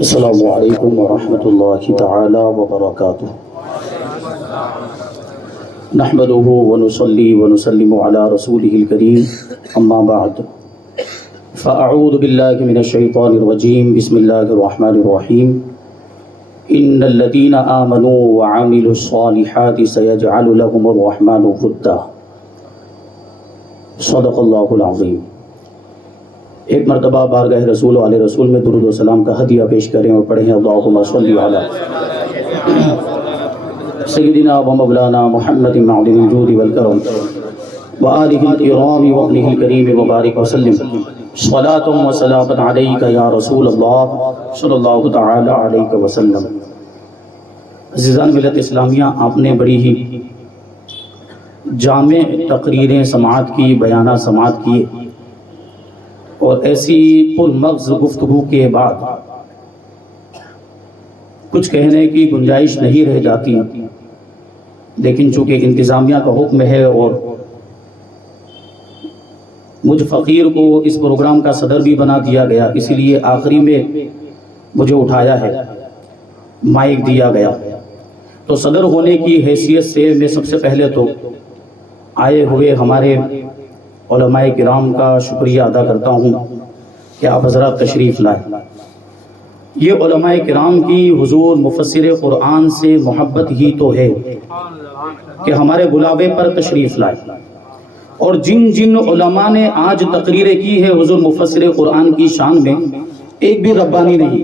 السلام علیکم ورحمۃ اللہ تعالی وبرکاتہ۔ نحمده ونصلی ونسلم علی رسولہ الکریم، اما بعد فاعوذ باللہ من الشیطان الرجیم، بسم اللہ الرحمن الرحیم۔ ان الذین آمنوا وعملوا الصالحات سیجعل لهم الرحمن ودا۔ صدق اللہ العظیم۔ ایک مرتبہ بارگاہ رسول علیہ رسول میں درود و سلام کا ہدیہ پیش کریں اور پڑھیں اللہم صلی علی سیدنا و مولانا محمد معدن الجود والکرم وآلہ الکرام وابنہ الکریم وبارک وسلم صلاة و سلام علیک یا رسول اللہ صلی اللہ تعالی علیہ وسلم۔ عزیزان ملت اسلامیہ، آپ نے بڑی ہی جامع تقریریں سماعت کی، بیانات سماعت کی، اور ایسی پرمغز گفتگو کے بعد کچھ کہنے کی گنجائش نہیں رہ جاتی، لیکن چونکہ انتظامیہ کا حکم ہے اور مجھ فقیر کو اس پروگرام کا صدر بھی بنا دیا گیا، اسی لیے آخری میں مجھے اٹھایا ہے، مائک دیا گیا، تو صدر ہونے کی حیثیت سے میں سب سے پہلے تو آئے ہوئے ہمارے علماء کرام کا شکریہ ادا کرتا ہوں کہ آپ حضرات تشریف لائے۔ یہ علماء کرام کی حضور مفسر قرآن سے محبت ہی تو ہے کہ ہمارے بلاوے پر تشریف لائے، اور جن جن علماء نے آج تقریریں کی ہے حضور مفسر قرآن کی شان میں، ایک بھی ربانی نہیں۔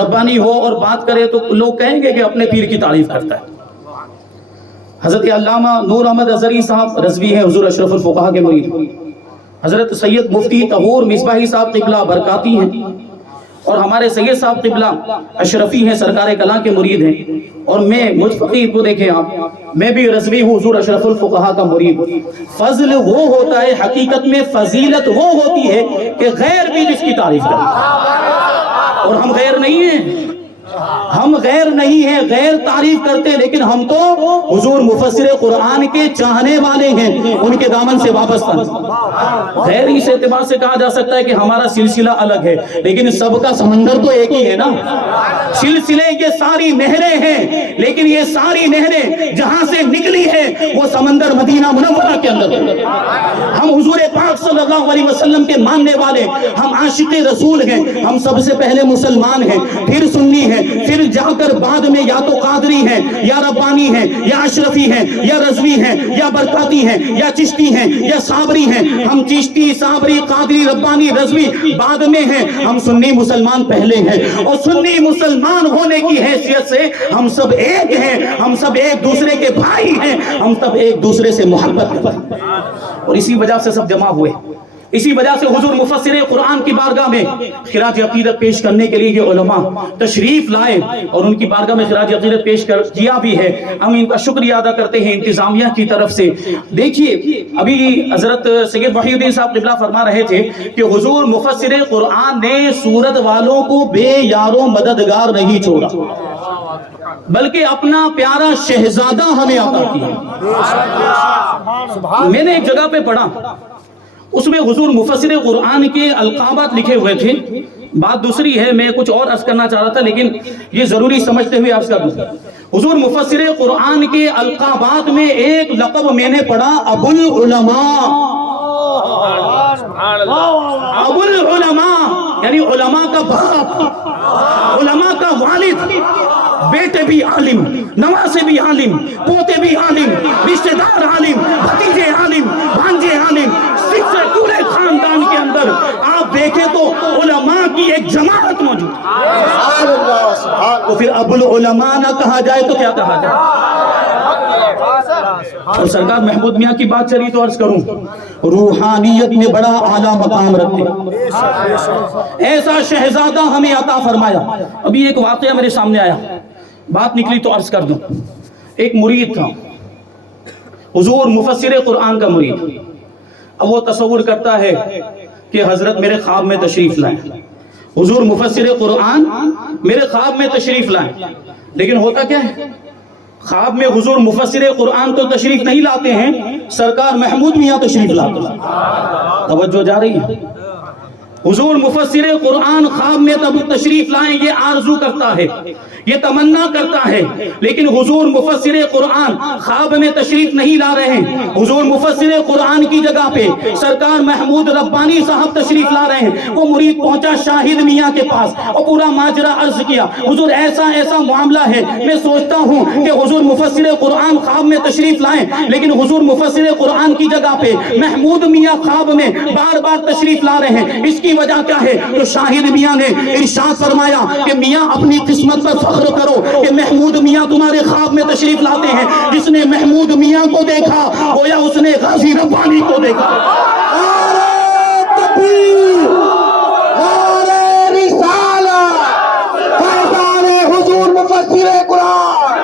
ربانی ہو اور بات کرے تو لوگ کہیں گے کہ اپنے پیر کی تعریف کرتا ہے۔ حضرت علامہ نور احمد اظہری صاحب رضوی ہیں، حضور اشرف الفقہا کے مرید۔ حضرت سید مفتی طہور مصباحی صاحب قبلہ برکاتی ہیں، اور ہمارے سید صاحب قبلہ اشرفی ہیں، سرکار کلاں کے مرید ہیں، اور میں مجھ فقیر کو دیکھیں آپ، میں بھی رضوی ہوں، حضور اشرف الفقہا کا مرید۔ فضل وہ ہوتا ہے، حقیقت میں فضیلت وہ ہوتی ہے کہ غیر بھی جس کی تعریف کرے، اور ہم غیر نہیں ہیں، ہم غیر نہیں ہیں، غیر تعریف کرتے، لیکن ہم تو حضور مفسر قرآن کے چاہنے والے ہیں، ان کے دامن سے وابستہ۔ غیر اس اعتبار سے کہا جا سکتا ہے کہ ہمارا سلسلہ الگ ہے، لیکن سب کا سمندر تو ایک ہی ہے نا۔ سلسلے یہ ساری نہریں ہیں، لیکن یہ ساری نہریں جہاں سے نکلی ہیں وہ سمندر مدینہ منورہ کے اندر ہے۔ ہم حضور پاک صلی اللہ علیہ وسلم کے ماننے والے، ہم عاشق رسول ہیں، ہم سب سے پہلے مسلمان ہیں، پھر سنی ہیں، پھر جا کر بعد میں یا تو قادری ہیں، یا ربانی ہیں، یا اشرفی ہیں، یا رضوی ہیں، یا برکاتی ہیں، یا چشتی ہیں، یا صابری ہیں۔ ہم چشتی، صابری، قادری، ربانی، رضوی بعد میں ہیں، ہم سنی مسلمان پہلے ہیں، اور سنی مسلمان ہونے کی حیثیت سے ہم سب ایک ہیں، ہم سب ایک دوسرے کے بھائی ہیں، ہم سب ایک دوسرے سے محبت کرتے ہیں، اور اسی وجہ سے سب جمع ہوئے۔ اسی وجہ سے حضور مفسر قرآن کی بارگاہ میں خراج عقیدت پیش کرنے کے لیے یہ علماء تشریف لائے، اور ان کی بارگاہ میں خراج عقیدت پیش کیا بھی ہے۔ ہم ان کا شکریہ ادا کرتے ہیں انتظامیہ کی طرف سے۔ دیکھیے، ابھی حضرت سید محی الدین صاحب قبلہ فرما رہے تھے کہ حضور مفسر قرآن نے سورت والوں کو بے یار و مددگار نہیں چھوڑا، بلکہ اپنا پیارا شہزادہ ہمیں عطا کیا۔ میں نے ایک جگہ پہ پڑھا، اس میں حضور مفسر قرآن کے القابات لکھے ہوئے تھے۔ بات دوسری ہے، میں کچھ اور عرض کرنا چاہ رہا تھا، لیکن یہ ضروری سمجھتے ہوئے عرض کر دوں۔ حضور مفسر قرآن کے القابات میں ایک لقب میں نے پڑھا، ابو العلماء۔ ابو العلماء یعنی علماء کا باپ، علماء کا والد، بیٹے بھی عالم، نواسے بھی عالم، پوتے بھی عالم، رشتہ دار عالم، بھتیجے عالم، بھانجے عالم، پورے خاندان کے اندر آپ دیکھیں تو علماء کی ایک جماعت موجود ہے۔ تو پھر ابو العلماء نہ کہا جائے تو کیا کہا جائے؟ اور سرکار محمود میاں کی بات چلی تو عرض کروں، روحانیت میں بڑا اعلیٰ مقام رکھتے، ایسا شہزادہ ہمیں عطا فرمایا۔ ابھی ایک واقعہ میرے سامنے آیا، بات نکلی تو عرض کر دوں۔ ایک مرید تھا، حضور مفسر قرآن کا مرید۔ اب وہ تصور کرتا ہے کہ حضرت میرے خواب میں تشریف لائیں، حضور مفسر قرآن میرے خواب میں تشریف لائیں، لیکن ہوتا کیا ہے، خواب میں حضور مفسر قرآن تو تشریف نہیں لاتے ہیں، سرکار محمود میاں تشریف لاتے ہیں۔ توجہ جا رہی ہے؟ حضور مفسر قرآن خواب میں تب تشریف لائیں، یہ آرزو کرتا ہے، یہ تمنا کرتا ہے، لیکن حضور مفسر قرآن خواب میں تشریف نہیں لا رہے ہیں۔ حضور مفسر قرآن کی جگہ پہ سرکار محمود ربانی صاحب تشریف لا رہے ہیں۔ وہ مرید پہنچا شاہد میاں کے پاس اور پورا ماجرا عرض کیا، حضور ایسا ایسا معاملہ ہے، میں سوچتا ہوں کہ حضور مفسر قرآن خواب میں تشریف لائیں، لیکن حضور مفسر قرآن کی جگہ پہ محمود میاں خواب میں بار بار تشریف لا رہے ہیں، اس کی وجہ کیا ہے؟ تو شاہد میاں نے ارشاد فرمایا کہ میاں اپنی قسمت پر فخر کرو کہ محمود میاں تمہارے خواب میں تشریف لاتے ہیں۔ جس نے محمود میاں کو دیکھا گویا اس نے غازی ربانی کو دیکھا۔ نعرہ تکبیر، نعرہ رسالت، فیضان حضور مفسر قرآن،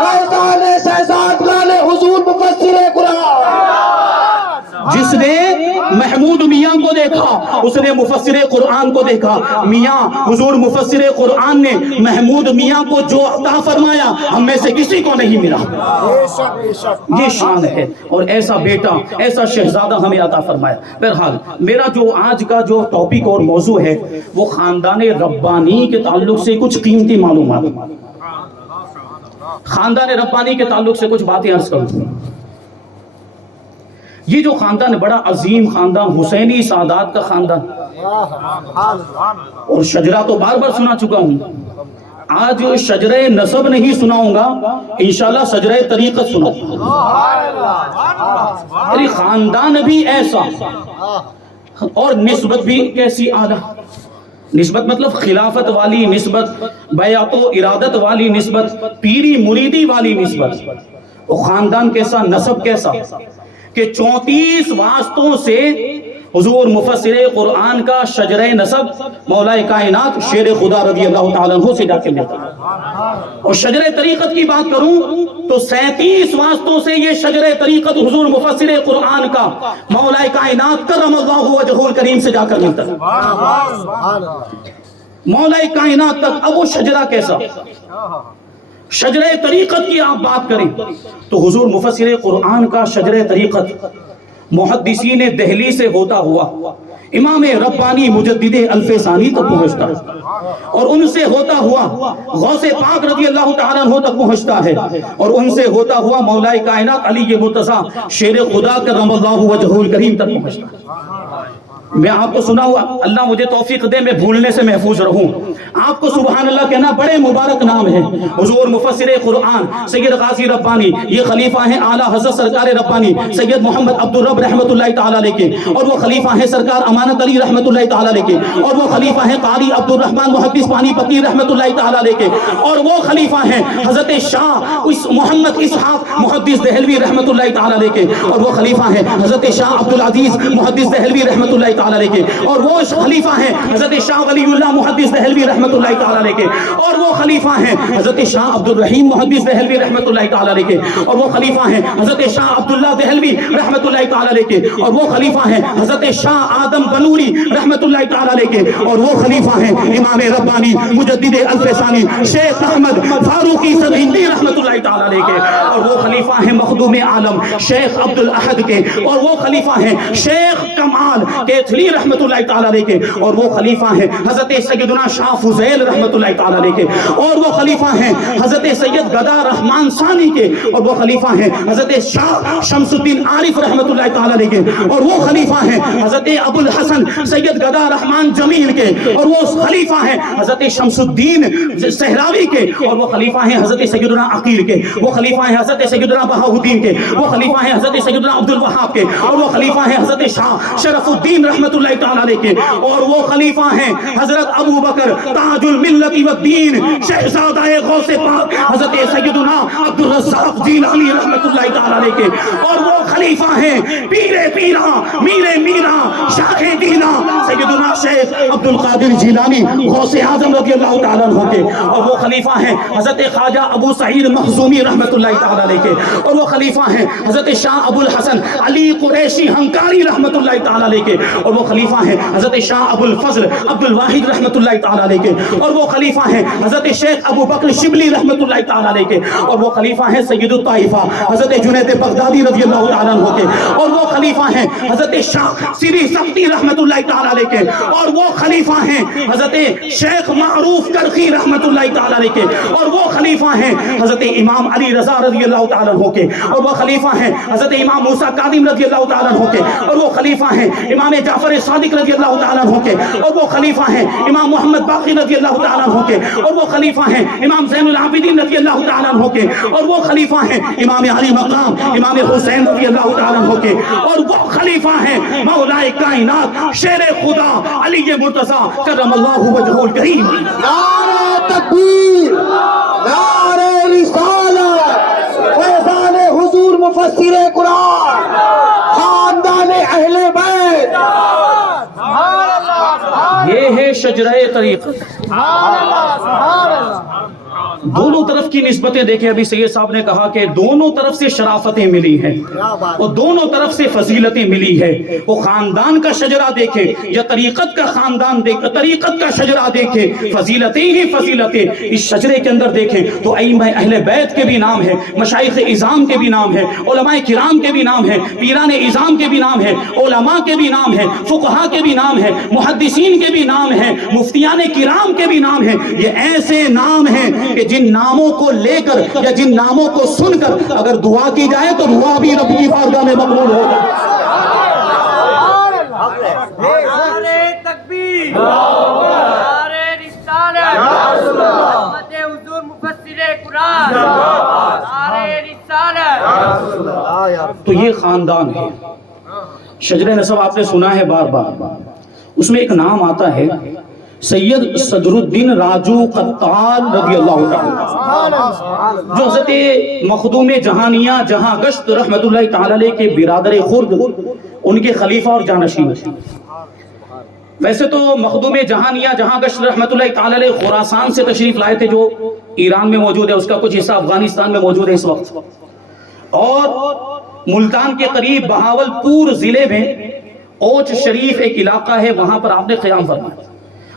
فیضان شہزاد لال حضور مفسر قرآن۔ جس نے محمود میاں کو دیکھا اس نے مفسر قرآن کو دیکھا۔ میاں حضور مفسر قرآن نے محمود میاں کو جو عطا فرمایا ہم میں سے کسی کو نہیں ملا۔ یہ شان ہے، اور ایسا بیٹا، ایسا شہزادہ ہمیں عطا فرمایا۔ بہرحال میرا جو آج کا جو ٹاپک اور موضوع ہے وہ خاندان ربانی کے تعلق سے کچھ قیمتی معلومات، خاندان ربانی کے تعلق سے کچھ باتیں عرض کروں۔ یہ جو خاندان بڑا عظیم خاندان، حسینی سادات کا خاندان، اور شجرہ تو بار بار سنا چکا ہوں، آج شجرہ نسب نہیں سناؤں گا، انشاءاللہ شجرہ طریقت سناؤں گا۔ میری خاندان بھی ایسا، اور نسبت بھی کیسی اعلیٰ، نسبت مطلب خلافت والی نسبت، بیعت و ارادت والی نسبت، پیری مریدی والی نسبت۔ وہ خاندان کیسا، نسب کیسا کہ 34 واسطوں سے حضور مفسر قرآن کا شجرہ نسب مولا کائنات شیر خدا رضی اللہ تعالیٰ عنہ سے جا کے ملتا ہے۔ اور شجرہ طریقت کی بات کروں تو 37 واسطوں سے یہ شجرہ طریقت حضور مفسر قرآن کا مولا کائنات کرم اللہ وجہہ الکریم سے جا کر ملتا ہے، مولا کائنات تک۔ اب وہ شجرہ کیسا، شجرہ طریقت کی آپ بات کریں تو حضور مفسر قرآن کا شجرہ طریقت محدثین دہلی سے ہوتا ہوا امام ربانی مجدد الفسانی تک پہنچتا ہے، اور ان سے ہوتا ہوا غوث پاک رضی اللہ تعالیٰ عنہ تک پہنچتا ہے، اور ان سے ہوتا ہوا مولا کائنات علی مرتضیٰ شیر خدا کرم اللہ وجہہ الکریم تک پہنچتا ہے۔ میں آپ کو سنا ہوا، اللہ مجھے توفیق دے میں بھولنے سے محفوظ رہوں، آپ کو سبحان اللہ کہنا بڑے مبارک نام ہے۔ حضور مفسر قرآن سید غازی ربانی، یہ خلیفہ ہیں اعلیٰ حضرت سرکار ربانی سید محمد عبدالرب رحمت اللہ تعالیٰ علیہ کے، اور وہ خلیفہ ہیں سرکار امانت علی رحمت اللہ تعالیٰ علیہ کے، اور وہ خلیفہ ہیں قاری عبدالرحمن محدث پانی پتی رحمت اللہ تعالیٰ علیہ کے، اور وہ خلیفہ ہیں حضرت شاہ محمد اسحاق محدث دہلوی رحمت اللہ تعالیٰ علیہ کے، اور وہ خلیفہ ہیں حضرت شاہ عبدالعزیز محدث دہلوی رحمت اللہ تعالیٰ علیہ کے، اور وہ خلیفہ ہیں حضرت شاہ ولی اللہ محدث دہلوی رحمت اللہ تعالیٰ علیہ کے، اور وہ خلیفہ ہیں حضرت شاہ عبد الرحیم محدث دہلوی رحمت اللہ تعالیٰ علیہ کے، اور وہ خلیفہ ہیں حضرت شاہ عبداللہ دہلوی رحمت اللہ تعالیٰ علیہ کے، اور وہ خلیفہ ہیں حضرت شاہ آدم بنوری رحمت اللہ تعالیٰ علیہ کے، اور وہ خلیفہ ہیں امام ربانی مجدد الفسانی شیخ احمد فاروقی سرہندی رحمت اللہ تعالیٰ علیہ کے، اور وہ خلیفہ ہیں مخدوم عالم شیخ عبد الاحد کے، اور وہ خلیفہ ہیں شیخ کمال کیتھلی رحمت اللہ تعالیٰ علیہ کے، اور وہ خلیفہ ہیں حضرت سیدنا شاہ فضیل رحمت اللہ تعالیٰ علیہ کے، اور وہ خلیفہ ہیں حضرت سید گدا رحمان ثانی کے، اور وہ خلیفہ ہیں حضرت شاہ شمس الدین عارف رحمت اللہ تعالیٰ علیہ کے، اور وہ خلیفہ ہیں حضرت ابو الحسن سید گدا رحمان جمیل کے، اور وہ خلیفہ ہیں حضرت شمس الدین صحراوی کے، اور وہ خلیفہ ہیں حضرت سیدنا عقیل کے، وہ خلیفہ ہیں حضرت سیدنا بہاؤدین کے، وہ خلیفہ ہیں حضرت سیدنا عبد الوہاب کے، اور وہ خلیفہ ہیں حضرت شاہ شرف الدین رحمت اللہ تعالیٰ علیہ کے، اور وہ خلیفہ ہیں حضرت ابو بکر تاج الملت والدین شہزادہ غوث پاک حضرت سیدنا عبد الرزاق جیلانی رحمت اللہ تعالیٰ علیہ کے، اور وہ خلیفہ ہیں پیر پیرا میر میرا شاہ دینا سیدنا شیخ عبد القادر جیلانی غوث اعظم رضی اللہ تعالیٰ عنہ کے، اور وہ خلیفہ ہیں حضرت خواجہ ابو سعید مخزومی رحمت اللہ تعالیٰ علیہ کے، اور وہ خلیفہ ہیں حضرت شاہ ابو الحسن علی قریشی ہنکاری رحمت اللہ تعالیٰ علیہ کے، اور وہ خلیفہ ہیں حضرت شاہ ابو الفضل عبد الواحد رحمۃ اللہ تعالیٰ علیہ کے، اور وہ خلیفہ ہیں حضرت شیخ ابو بکر شبلی رحمۃ اللہ تعالیٰ علیہ کے، اور وہ خلیفہ ہیں سید الطائفہ حضرت جنید بغدادی رضی اللہ تعالیٰ عنہ کے، اور وہ خلیفہ ہیں حضرت شاہ سری سختی رحمۃ اللہ تعالیٰ علیہ کے، اور وہ خلیفہ ہیں حضرت شیخ معروف کرخی رحمۃ اللہ تعالیٰ علیہ کے، اور وہ خلیفہ ہیں حضرت امام علی رضا رضی اللہ تعالیٰ عنہ کے، اور وہ خلیفہ ہیں حضرت امام موسیٰ کاظم رضی اللہ تعالیٰ عنہ کے، اور وہ خلیفہ ہیں امام جعفر صادق رضی اللہ تعالیٰ عنہ کے، اور وہ خلیفہ ہیں امام محمد باقر رضی اللہ تعالیٰ عنہ کے، اور وہ خلیفہ ہیں امام زین العابدین رضی اللہ تعالیٰ عنہ کے، اور وہ خلیفہ ہیں امام علی مقام امام حسین رضی اللہ تعالیٰ عنہ کے، اور وہ خلیفہ ہیں مولا کائنات شیر خدا علی مرتضیٰ کرم اللہ وجہہ الکریم۔ نعرہ تکبیر، نعرہ رسالت، فیضان حضور مفسر قرآن، خاندان اہل بیت۔ یہ ہے شجرہ طریقت۔ دونوں طرف کی نسبتیں دیکھیں، ابھی سید صاحب نے کہا کہ دونوں طرف سے شرافتیں ملی ہیں اور دونوں طرف سے فضیلتیں ملی ہے۔ وہ خاندان کا شجرہ دیکھیں یا طریقت کا خاندان دیکھیں، طریقت کا شجرہ دیکھیں، فضیلتیں ہی فضیلتیں اس شجرے کے اندر دیکھیں تو ائمہ اہل بیت کے بھی نام ہے، مشائخ اعظام کے بھی نام ہے، علماء کرام کے بھی نام ہے، پیران اعظام کے بھی نام ہے، علماء کے بھی نام ہے، فقہاء کے بھی نام ہے، محدثین کے بھی نام ہے، مفتیان کرام کے بھی نام ہے۔ یہ ایسے نام ہیں کہ جن ناموں کو لے کر یا جن ناموں کو سن کر اگر دعا کی جائے تو دعا بھی رب کی بارگاہ میں مقبول ہوگا۔ نعرہ تکبیر، نعرہ رسالت، محمد حضور مفسر قرآن، نعرہ رسالت۔ تو یہ خاندان ہے۔ شجر نسب آپ نے سنا ہے بار بار، اس میں ایک نام آتا ہے سید صدر الدین راجو قطال رضی اللہ تعالیٰ، جو حضرت مخدوم جہانیہ جہاں گشت رحمت اللہ تعالیٰ علیہ کے برادر خرد، ان کے خلیفہ اور جانشین۔ ویسے تو مخدوم جہانیہ جہاں گشت رحمت اللہ تعالیٰ علیہ خراسان سے تشریف لائے تھے، جو ایران میں موجود ہے، اس کا کچھ حصہ افغانستان میں موجود ہے اس وقت، اور ملتان کے قریب بہاولپور ضلع میں اوچ شریف ایک علاقہ ہے، وہاں پر آپ نے قیام فرمایا۔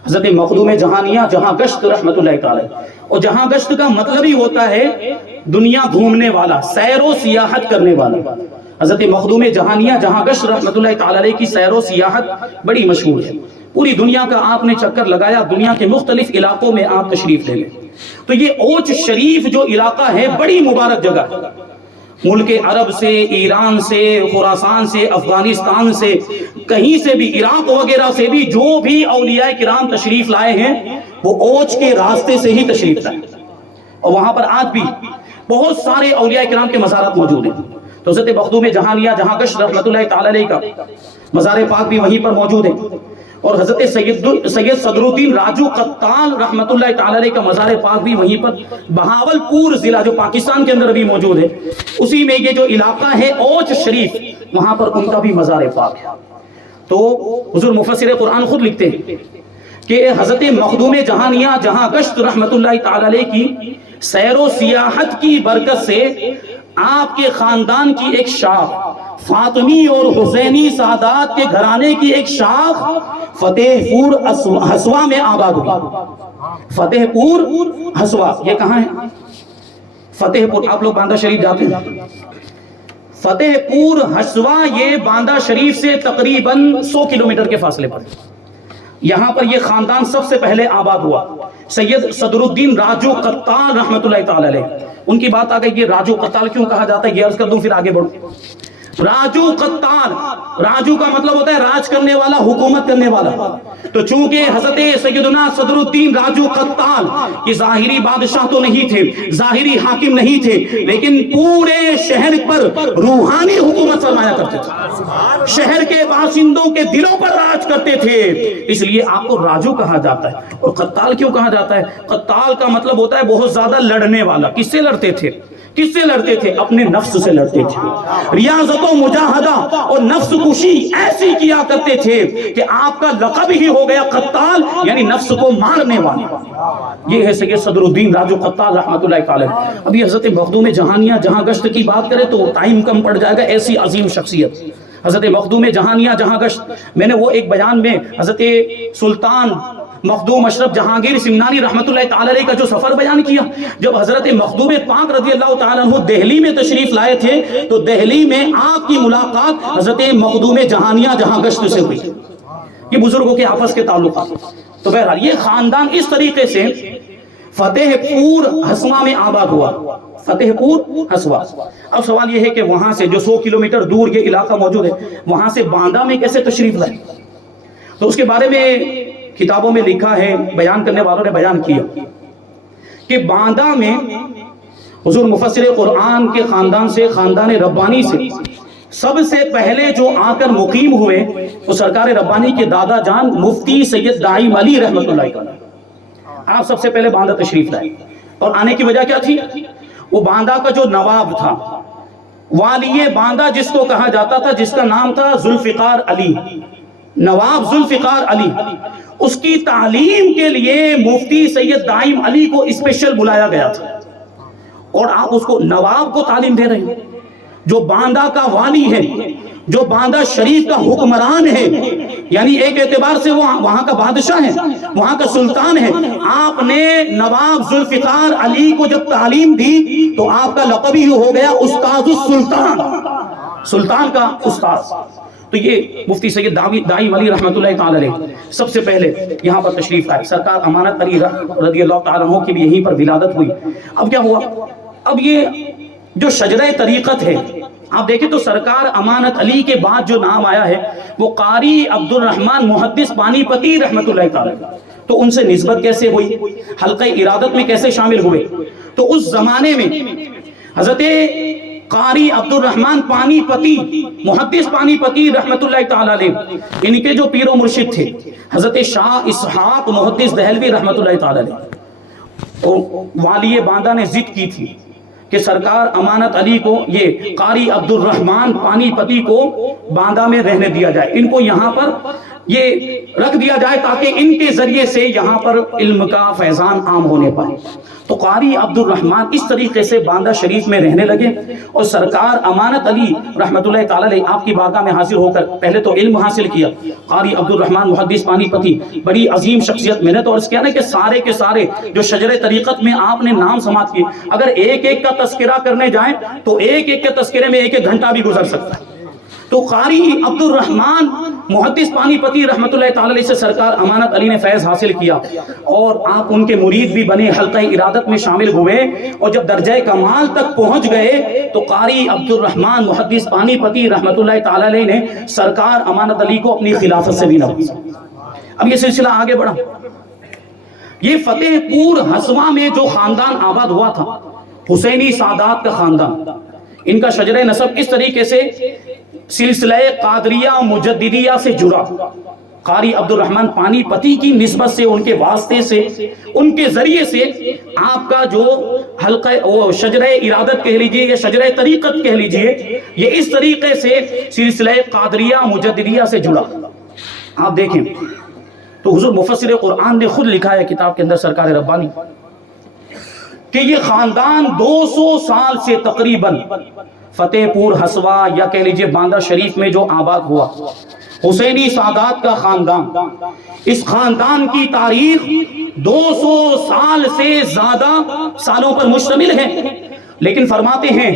حضرت مخدوم جہانیہ جہاں گشت رحمت اللہ تعالی، اور جہاں گشت کا مطلب ہی ہوتا ہے دنیا گھومنے والا، سیر و سیاحت کرنے والا۔ حضرت مخدوم جہانیہ جہاں گشت رحمت اللہ تعالی کی سیر و سیاحت بڑی مشہور ہے، پوری دنیا کا آپ نے چکر لگایا، دنیا کے مختلف علاقوں میں آپ تشریف لے گئے۔ تو یہ اوچ شریف جو علاقہ ہے بڑی مبارک جگہ، ملک عرب سے، ایران سے، خراسان سے، افغانستان سے، کہیں سے بھی، عراق وغیرہ سے بھی جو بھی اولیاء کرام تشریف لائے ہیں وہ اوچ کے راستے سے ہی تشریف لائے، اور وہاں پر آج بھی بہت سارے اولیاء کرام کے مزارات موجود ہیں۔ تو حضرت مخدوم جہانیہ جہاں گشت رحمت اللہ تعالی علیہ کا مزار پاک بھی وہیں پر موجود ہے، اور حضرت سید صدر الدین راجو قطال رحمت اللہ تعالی علیہ کا مزار پاک بھی وہیں پر بہاولپور ضلع جو پاکستان کے اندر بھی موجود ہے، اسی میں یہ جو علاقہ ہے اوچ شریف، وہاں پر ان کا بھی مزار پاک ہے۔ تو حضور مفسر قرآن خود لکھتے ہیں کہ حضرت مخدوم جہانیہ جہاں گشت رحمت اللہ تعالی علیہ کی سیر و سیاحت کی برکت سے آپ کے خاندان کی ایک شاخ، فاطمی اور حسینی سادات کے گھرانے کی ایک شاخ فتح پور ہسوا میں آباد ہوئی۔ فتح پور ہسوا یہ کہاں ہے؟ فتح پور، آپ لوگ باندہ شریف جاتے ہیں؟ فتح پور ہسوا یہ باندہ شریف سے تقریباً 100 کلومیٹر کے فاصلے پر، یہاں پر یہ خاندان سب سے پہلے آباد ہوا۔ سید صدر الدین راجو قطال رحمت اللہ تعالی علیہ، ان کی بات آ گئی، یہ راجو قطال کیوں کہا جاتا ہے یہ عرض کر دوں پھر آگے بڑھوں۔ راجو قطال، راجو کا مطلب ہوتا ہے راج کرنے والا، حکومت کرنے والا۔ تو چونکہ حضرت سیدنا صدر الدین راجو قطال یہ ظاہری بادشاہ تو نہیں تھے، ظاہری حاکم نہیں تھے، لیکن پورے شہر پر روحانی حکومت فرمایا کرتے تھے، شہر کے باشندوں کے دلوں پر راج کرتے تھے، اس لیے آپ کو راجو کہا جاتا ہے۔ اور قطال کیوں کہا جاتا ہے؟ قطال کا مطلب ہوتا ہے بہت زیادہ لڑنے والا۔ کس سے لڑتے تھے؟ کس سے لڑتے تھے؟ اپنے نفس سے لڑتے تھے۔ ریاضت و مجاہدہ اور نفس کشی ایسی کیا کرتے تھے کہ آپ کا لقب ہی ہو گیا قطال، یعنی نفس کو مارنے والا۔ یہ ہے سید صدر الدین راجو قطال رحمت اللہ تعالی۔ ابھی حضرت مخدوم جہانیہ جہاں گشت کی بات کریں تو ٹائم کم پڑ جائے گا، ایسی عظیم شخصیت حضرت مخدوم جہانیہ جہاں گشت، میں نے وہ ایک بیان میں حضرت سلطان مخدوم اشرف جہانگیر سمنانی رحمۃ اللہ تعالی علیہ کا جو سفر بیان کیا، جب حضرت مخدوم پاک رضی اللہ تعالیٰ عنہ دہلی میں تشریف لائے تھے تو دہلی میں آپ کی ملاقات حضرت مخدوم جہانیہ جہاں گشت سے ہوئی۔ یہ بزرگوں کے آپس کے تعلقات۔ تو بہرحال یہ خاندان اس طریقے سے فتح پور ہسوا میں آباد ہوا، فتح پور ہسوا۔ اب سوال یہ ہے کہ وہاں سے جو 100 کلومیٹر دور یہ علاقہ موجود ہے، وہاں سے باندہ میں کیسے تشریف لائے؟ تو اس کے بارے میں کتابوں میں لکھا ہے، بیان کرنے والوں نے بیان کیا کہ باندہ میں حضور مفسر قرآن کے خاندان سے، خاندان ربانی سے سب سے پہلے جو آ کر مقیم ہوئے وہ سرکار ربانی کے دادا جان مفتی سید دائم علی رحمۃ اللہ علیہ۔ آپ سب سے پہلے باندہ تشریف لائے، اور آنے کی وجہ کیا تھی؟ وہ باندہ کا جو نواب تھا، والی باندہ جس کو کہا جاتا تھا، جس کا نام تھا ذوالفقار علی، نواب ذوالفقار علی، اس کی تعلیم کے لیے مفتی سید دائم علی کو اسپیشل بلایا گیا تھا، اور آپ اس کو نواب کو تعلیم دے رہے ہیں، جو باندہ کا والی ہے، جو باندہ شریف کا حکمران ہے، یعنی ایک اعتبار سے وہ وہاں کا بادشاہ ہے، وہاں کا سلطان ہے۔ آپ نے نواب ذوالفقار علی کو جب تعلیم دی تو آپ کا لقب ہی ہو گیا استاذ السلطان، سلطان کا استاذ۔ تو یہ مفتی سید دائم علی رحمۃ اللہ تعالی علیہ سب سے پہلے یہاں پر تشریف لائے۔ سرکار امانت علی رضی اللہ تعالیٰ عنہ کی بھی یہیں پر ولادت ہوئی۔ اب کیا ہوا؟ اب یہ جو شجرہ طریقت ہے، آپ دیکھیں تو سرکار امانت علی کے بعد جو نام آیا ہے وہ قاری عبد الرحمن محدث پانی پتی رحمۃ اللہ تعالی، تو ان سے نسبت کیسے ہوئی؟ حلقہ ارادت میں کیسے شامل ہوئے؟ تو اس زمانے میں حضرت قاری عبد الرحمن پانی پتی محدث پانی پتی رحمۃ اللہ تعالی علیہ، ان کے جو پیر و مرشد تھے حضرت شاہ اسحاق محدث دہلوی رحمۃ اللہ تعالی علیہ، اور والی باندہ نے ضد کی تھی کہ سرکار امانت علی کو، یہ قاری عبد الرحمن پانی پتی کو باندہ میں رہنے دیا جائے، ان کو یہاں پر یہ رکھ دیا جائے تاکہ ان کے ذریعے سے یہاں پر علم کا فیضان عام ہونے پائے۔ تو قاری عبد الرحمن اس طریقے سے باندہ شریف میں رہنے لگے، اور سرکار امانت علی رحمۃ اللہ تعالی علیہ آپ کی بارگاہ میں حاضر ہو کر پہلے تو علم حاصل کیا۔ قاری عبد الرحمن محدث پانی پتی بڑی عظیم شخصیت، میں نے تو عرض کیا نا کہ سارے کے سارے جو شجر طریقت میں آپ نے نام سماعت کیے، اگر ایک ایک کا تذکرہ کرنے جائیں تو ایک ایک کے تذکرے میں ایک ایک گھنٹہ بھی گزر سکتا ہے۔ تو قاری عبد الرحمن محدث پانی پتی رحمۃ اللہ تعالی علیہ سے سرکار امانت علی نے فیض حاصل کیا، اور آپ ان کے مرید بھی بنے، حلقہ ارادت میں شامل ہوئے، اور جب درجہ کمال تک پہنچ گئے تو قاری عبد الرحمن محدث پانی پتی رحمۃ اللہ تعالی علیہ نے سرکار امانت علی کو اپنی خلافت سے بھی نوازا۔ اب یہ سلسلہ آگے بڑھا۔ یہ فتح پور ہسوا میں جو خاندان آباد ہوا تھا، حسینی سادات کا خاندان، ان کا شجرہ نسب اس طریقے سے سلسلہ قادریہ مجددیہ سے جڑا۔ قاری عبد الرحمن پانی پتی کی نسبت سے، ان کے واسطے سے، ان کے ذریعے سے آپ کا جو حلقہ شجرہ ارادت کہہ لیجئے یا شجرہ طریقت کہہ لیجئے، یہ اس طریقے سے سلسلہ قادریہ مجددیہ سے جڑا۔ آپ دیکھیں تو حضور مفسر قرآن نے خود لکھا ہے کتاب کے اندر، سرکار ربانی، کہ یہ خاندان 200 سال سے تقریباً فتح پور ہسوا یا کہہ لیجئے باندہ شریف میں جو آباد ہوا، حسینی سادات کا خاندان، اس خاندان کی تاریخ 200 سال سے زیادہ سالوں پر مشتمل ہے، لیکن فرماتے ہیں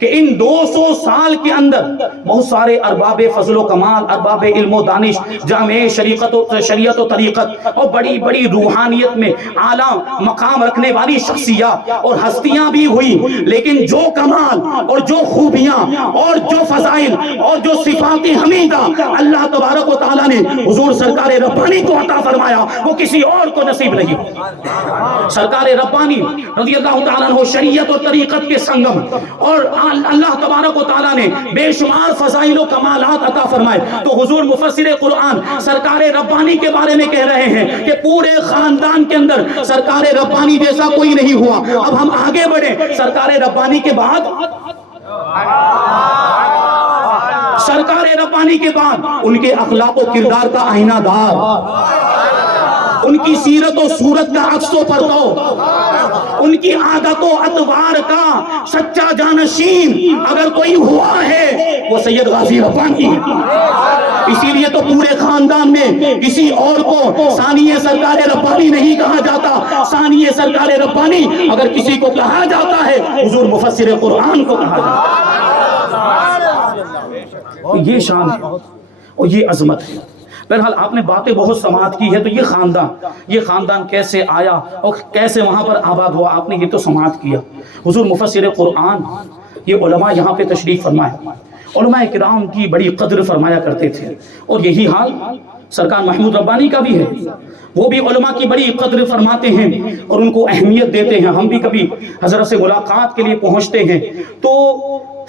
کہ ان 200 سال کے اندر بہت سارے ارباب فضل و کمال، ارباب علم و دانش، جامع شریعت و طریقت اور بڑی بڑی روحانیت میں اعلیٰ مقام رکھنے والی شخصیات اور ہستیاں بھی ہوئی، لیکن جو کمال اور جو خوبیاں اور جو فضائل اور جو صفات حمیدہ اللہ تبارک و تعالیٰ نے حضور سرکار ربانی کو عطا فرمایا وہ کسی اور کو نصیب نہیں۔ سرکار ربانی رضی اللہ تعالیٰ عنہ شریعت اور طریقت کے سنگم، اور اللہ تبارک و تعالیٰ نے بے شمار فضائل و کمالات عطا فرمائے۔ تو حضور مفسر قرآن سرکار ربانی کے بارے میں کہہ رہے ہیں کہ پورے خاندان کے اندر سرکار ربانی جیسا کوئی نہیں ہوا۔ اب ہم آگے بڑھیں، سرکار ربانی کے بعد سرکار ربانی کے بعد ان کے اخلاق و کردار کا آئینہ دار ان کی سیرت و صورت کا عکس و پرتو، ان کی عادت و اطوار کا سچا جانشین اگر کوئی ہوا ہے وہ سید غازی ربانی ہے۔ اسی لیے تو پورے خاندان میں کسی اور کو ثانیہ سرکار ربانی نہیں کہا جاتا، ثانیہ سرکار ربانی اگر کسی کو کہا جاتا ہے حضور مفسر قرآن کو کہا جاتا ہے۔ یہ شان ہے اور یہ عظمت ہے۔ بہرحال آپ نے باتیں بہت سماعت کی ہے، تو یہ خاندان کیسے آیا اور کیسے وہاں پر آباد ہوا، آپ نے یہ تو سماعت کیا۔ حضور مفسر قرآن، یہ علماء یہاں پہ تشریف فرمائے، علماء کرام کی بڑی قدر فرمایا کرتے تھے، اور یہی حال سرکار محمود ربانی کا بھی ہے۔ وہ بھی علماء کی بڑی قدر فرماتے ہیں اور ان کو اہمیت دیتے ہیں۔ ہم بھی کبھی حضرت سے ملاقات کے لیے پہنچتے ہیں تو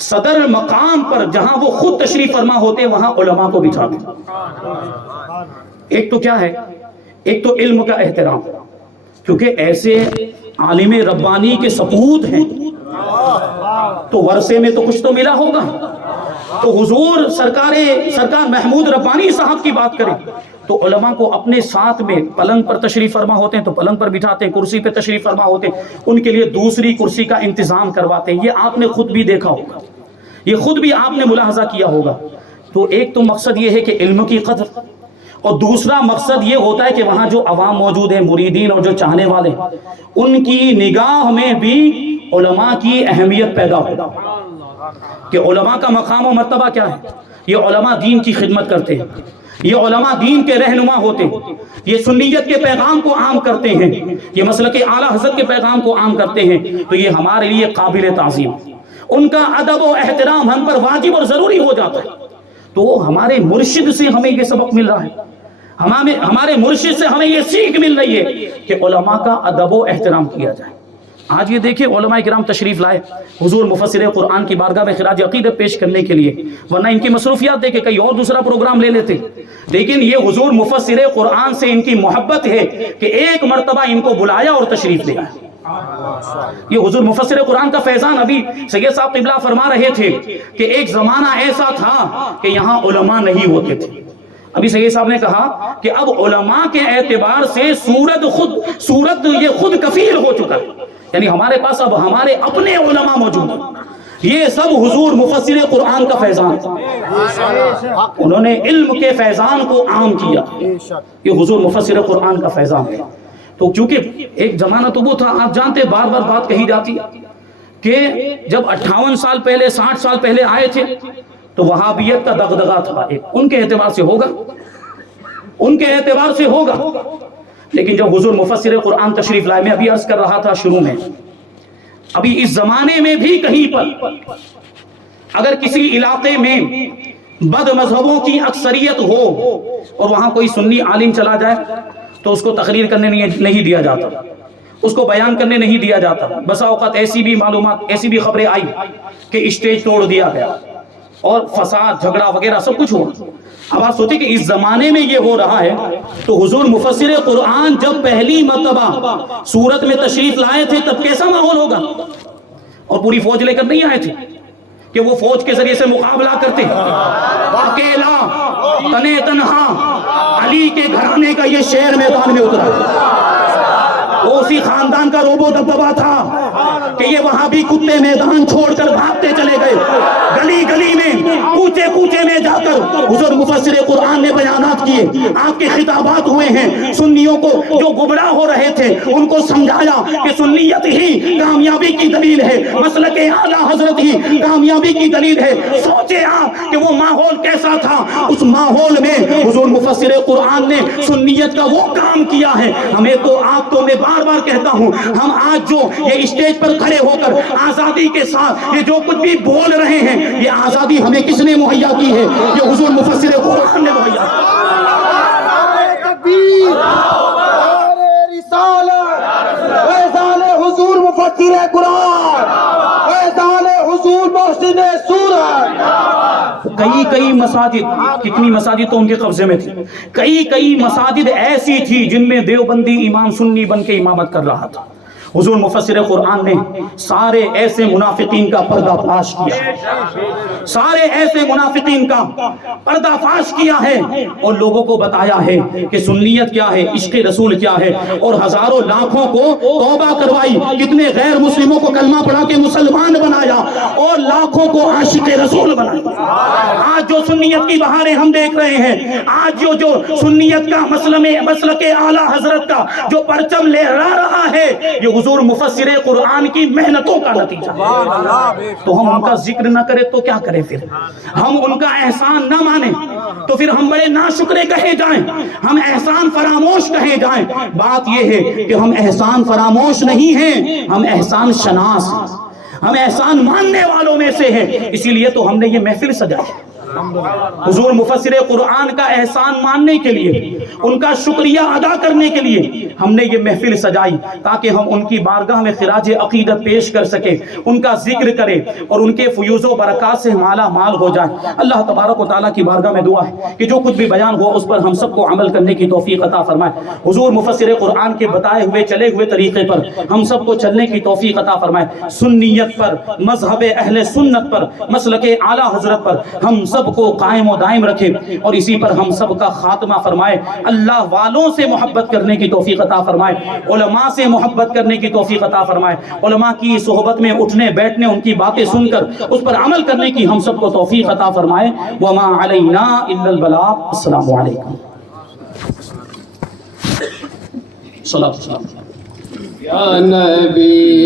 صدر مقام پر جہاں وہ خود تشریف فرما ہوتے ہیں وہاں علماء کو بٹھاتے ہیں۔ ایک تو کیا ہے، ایک تو علم کا احترام، کیونکہ ایسے عالم ربانی کے سپوت ہیں تو ورثے میں تو کچھ تو ملا ہوگا۔ تو حضور سرکار محمود ربانی صاحب کی بات کریں تو علماء کو اپنے ساتھ میں پلنگ پر تشریف فرما ہوتے ہیں تو پلنگ پر بٹھاتے ہیں، کرسی پہ تشریف فرما ہوتے ہیں، ان کے لیے دوسری کرسی کا انتظام کرواتے ہیں۔ یہ آپ نے خود بھی دیکھا ہوگا، یہ خود بھی آپ نے ملاحظہ کیا ہوگا۔ تو ایک تو مقصد یہ ہے کہ علم کی قدر، اور دوسرا مقصد یہ ہوتا ہے کہ وہاں جو عوام موجود ہیں، مریدین اور جو چاہنے والے، ان کی نگاہ میں بھی علماء کی اہمیت پیدا ہوگا کہ علماء کا مقام و مرتبہ کیا ہے۔ یہ علماء دین کی خدمت کرتے ہیں، یہ علماء دین کے رہنما ہوتے ہیں، یہ سنیت کے پیغام کو عام کرتے ہیں، یہ مسلک اعلیٰ حضرت کے پیغام کو عام کرتے ہیں، تو یہ ہمارے لیے قابل تعظیم، ان کا ادب و احترام ہم پر واجب اور ضروری ہو جاتا ہے۔ تو ہمارے مرشد سے ہمیں یہ سبق مل رہا ہے، ہمارے مرشد سے ہمیں یہ سیکھ مل رہی ہے کہ علماء کا ادب و احترام کیا جائے۔ آج یہ دیکھیں علماء کرام تشریف لائے حضور مفسر قرآن کی بارگاہ میں خراج عقیدت پیش کرنے کے لیے، ورنہ ان کی مصروفیات دیکھیں کئی اور دوسرا پروگرام لے لیتے، لیکن یہ حضور مفسر قرآن سے ان کی محبت ہے کہ ایک مرتبہ ان کو بلایا اور تشریف لے آئے۔ یہ حضور مفسر قرآن کا فیضان ابھی سید صاحب قبلہ فرما رہے تھے کہ ایک زمانہ ایسا تھا کہ یہاں علماء نہیں ہوتے تھے۔ ابھی سید صاحب نے کہا کہ اب علماء کے اعتبار سے صورت یہ خود کفیل ہو چکا ہے، یعنی ہمارے پاس اب ہمارے اپنے علماء موجود ہیں۔ یہ سب حضور مفسر قرآن کا فیضان تھا، انہوں نے علم کے فیضان کو عام کیا، یہ حضور مفسر قرآن کا فیضان ہے۔ تو کیونکہ ایک زمانہ تو وہ تھا، آپ جانتے بار بار بات کہی جاتی کہ جب 58 سال پہلے 60 سال پہلے آئے تھے تو وہابیت کا دغدغہ تھا، ان کے اعتبار سے ہوگا، ان کے اعتبار سے ہوگا، لیکن جب حضور مفسر قرآن تشریف لائے، میں ابھی عرض کر رہا تھا شروع میں، ابھی اس زمانے میں بھی کہیں پر اگر کسی علاقے میں بد مذہبوں کی اکثریت ہو اور وہاں کوئی سنی عالم چلا جائے تو اس کو تقریر کرنے نہیں دیا جاتا، اس کو بیان کرنے نہیں دیا جاتا۔ بسا اوقات ایسی بھی معلومات، ایسی بھی خبریں آئی کہ اسٹیج توڑ دیا گیا اور فساد جھگڑا وغیرہ سب کچھ ہوا۔ اب آپ سوچیں کہ اس زمانے میں یہ ہو رہا ہے تو حضور مفسر قرآن جب پہلی مرتبہ سورت میں تشریف لائے تھے تب کیسا ماحول ہوگا، اور پوری فوج لے کر نہیں آئے تھے کہ وہ فوج کے ذریعے سے مقابلہ کرتے، اکیلا تنے تنہا علی کے گھرانے کا یہ شعر میدان میں اترا، وہ اسی خاندان کا روب و دبدبا تھا کہ یہ وہابی کتے میدان چھوڑ کر بھاگتے چلے گئے، گلی گلی میں کوچے کوچے میں جا کر حضور مفسر قرآن نے بیانات کیے، آپ کے خطابات ہوئے ہیں، سنیوں کو جو گمراہ ہو رہے تھے ان کو سمجھایا کہ سنیت ہی کامیابی کی دلیل ہے، مسلک اعلیٰ حضرت ہی کامیابی کی دلیل ہے۔ سوچے آپ کہ وہ ماحول کیسا تھا، اس ماحول میں حضور مفسر قرآن نے سنیت کا وہ کام کیا ہے۔ ہمیں تو آپ کو میں بار بار کہتا ہوں، ہم آج جو یہ اسٹیج پر کھڑے ہو کر آزادی کے ساتھ یہ جو کچھ بھی بول رہے ہیں، یہ آزادی ہمیں کس نے مہیا کی ہے؟ یہ حضور مفسر قرآن نے مہیا کی۔ فیضان حضور مفسر قرآن، فیضان حضور محسن سورت۔ کئی مساجد، کتنی مساجد تو ان کے قبضے میں تھی، کئی مساجد ایسی تھی جن میں دیوبندی امام سنی بن کے امامت کر رہا تھا، حضور مفسر قرآن نے سارے ایسے منافقین کا پردہ فاش کیا، سارے ایسے منافقین کا پردہ فاش کیا ہے اور لوگوں کو بتایا ہے کہ سنیت کیا ہے، عشق رسول کیا ہے، اور ہزاروں لاکھوں کو توبہ کروائی، کتنے غیر مسلموں کو کلمہ پڑھا کے مسلمان بنایا اور لاکھوں کو عاشق رسول بنایا۔ آج جو سنیت کی بہاریں ہم دیکھ رہے ہیں، آج جو سنیت کا مسلک اعلیٰ حضرت کا جو پرچم لہرا رہا ہے، یہ حضور مفسر قرآن کی محنتوں کا نتیجہ ہے۔ تو ہم ان کا ذکر نہ کریں تو کیا کریں؟ پھر ہم ان کا احسان نہ مانیں تو پھر ہم بڑے ناشکرے کہے جائیں، ہم احسان فراموش کہے جائیں۔ بات یہ ہے کہ ہم احسان فراموش نہیں ہیں، ہم احسان شناس ہیں، ہم احسان ماننے والوں میں سے ہیں۔ اسی لیے تو ہم نے یہ محفل سجائی، حضور مفسر قرآن کا احسان ماننے کے لیے، ان کا شکریہ ادا کرنے کے لیے ہم نے یہ محفل سجائی، تاکہ ہم ان کی بارگاہ میں خراج عقیدت پیش کر سکیں، ان کا ذکر کریں اور ان کے فیوز و برکات سے مالا مال ہو جائیں۔ اللہ تبارک و تعالیٰ کی بارگاہ میں دعا ہے کہ جو کچھ بھی بیان ہو اس پر ہم سب کو عمل کرنے کی توفیق عطا فرمائے۔ حضور مفسر قرآن کے بتائے ہوئے چلے ہوئے طریقے پر ہم سب کو چلنے کی توفیق عطا فرمائے۔ سنیت پر، مذہب اہل سنت پر، مسلک اعلیٰ حضرت پر ہم سب کو قائم و دائم رکھے اور اسی پر ہم سب کا خاتمہ فرمائے۔ اللہ والوں سے محبت کرنے کی توفیق عطا فرمائے، علماء سے محبت کرنے کی توفیق عطا فرمائے، علماء کی صحبت میں اٹھنے بیٹھنے، ان کی باتیں سن کر اس پر عمل کرنے کی ہم سب کو توفیق عطا فرمائے۔ وما علینا الا البلاغ۔ السلام علیکم۔ یا نبی